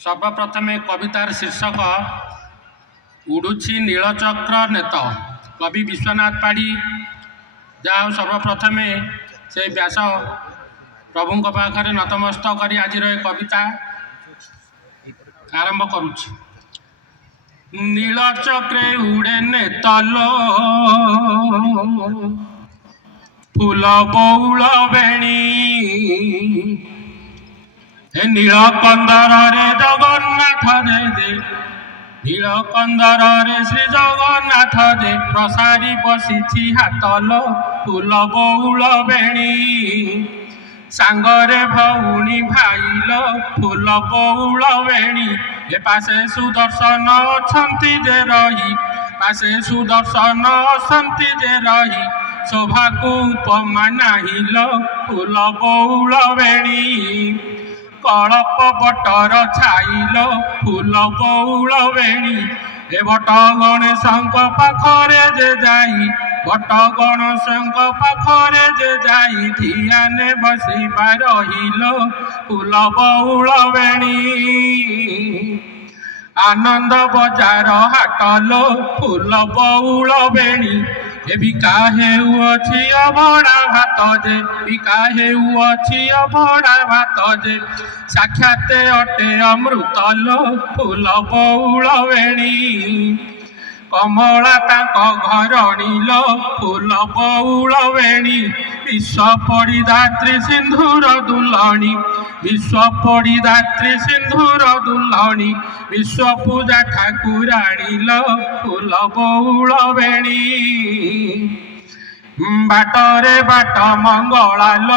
सर्वप्रथमे कवितार शीर्षक उड़ुछि नीलचक्र नेत कवि विश्वनाथ पाढ़ी। जहाँ सर्वप्रथमे से व्यास प्रभु पाखे नतमस्तक कर आज कविता आरंभ करुछि। नीलचक्रे उड़े नेतलो फूल बौल बेणी नीलकंदर रे जगन्नाथ दे दे नीलकंदर रे श्री जगन्नाथ दे प्रसारी बसी हातल फूल बौल बेणी सांगरे भौणी भाईल फूल बौल बेणी ए पासे सुदर्शन अछंती जे रही पासे सुदर्शन अछंती जे रही शोभा को उपमा नाहिल फूल बौल बेणी कलप बटर छाइल फूल बौल बेणी ए भट गणेश पाखरे जे जाई भट गणेश पाखरे जे जाई धियाने बसिबा रहिल फूल बौल बेणी आनंद बजार हाटल फूल बौल बेणी ए बिका हेउछि अभड़ा भात जे बिका हेउछि अभड़ा भात जे साक्षात अटे अमृतल फूल बौल बेणी कमला तांक घरणील फूल बौल बेणी विश्व परिदात्री सिंधुर दुलणी विश्व परिदात्री सिंधुर दुलणी विश्व पूजा ठाकुराणील फूल बौल बेणी बाटरे बाट मंगलाल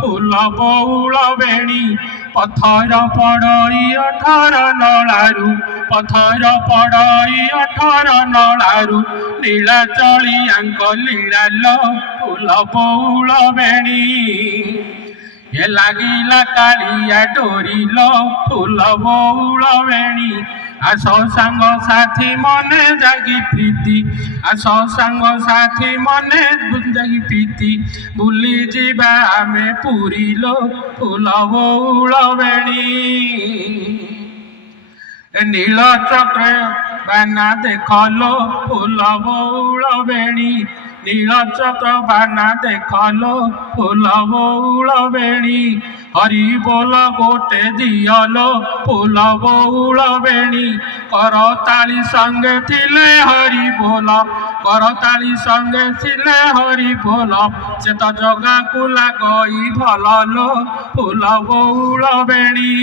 फूल बौल बेणी पथर पड़ई 18 नलारू पथर पड़ई 18 नलारू नीला चलियांक लीलाल फूल बौल बेणी ए लागिला कालिया डोरिल फूल बौल बेणी आस सांग साथी मने जागी प्रीति आस सांग साथी मने जागी प्रीति बुली जीवा आमे पुरील फूल बौल बेणी नीलचक्र बाना देखल फूल बौल बेणी नीलचक्र बाना देखल फूल बौल बेणी हरि बोल गोटे दियल फूल बौल बेणी करताली संगे थिले हरि बोल करताली संगे थिले हरि बोल से तो जगा को लागई भल फूल बौल बेणी।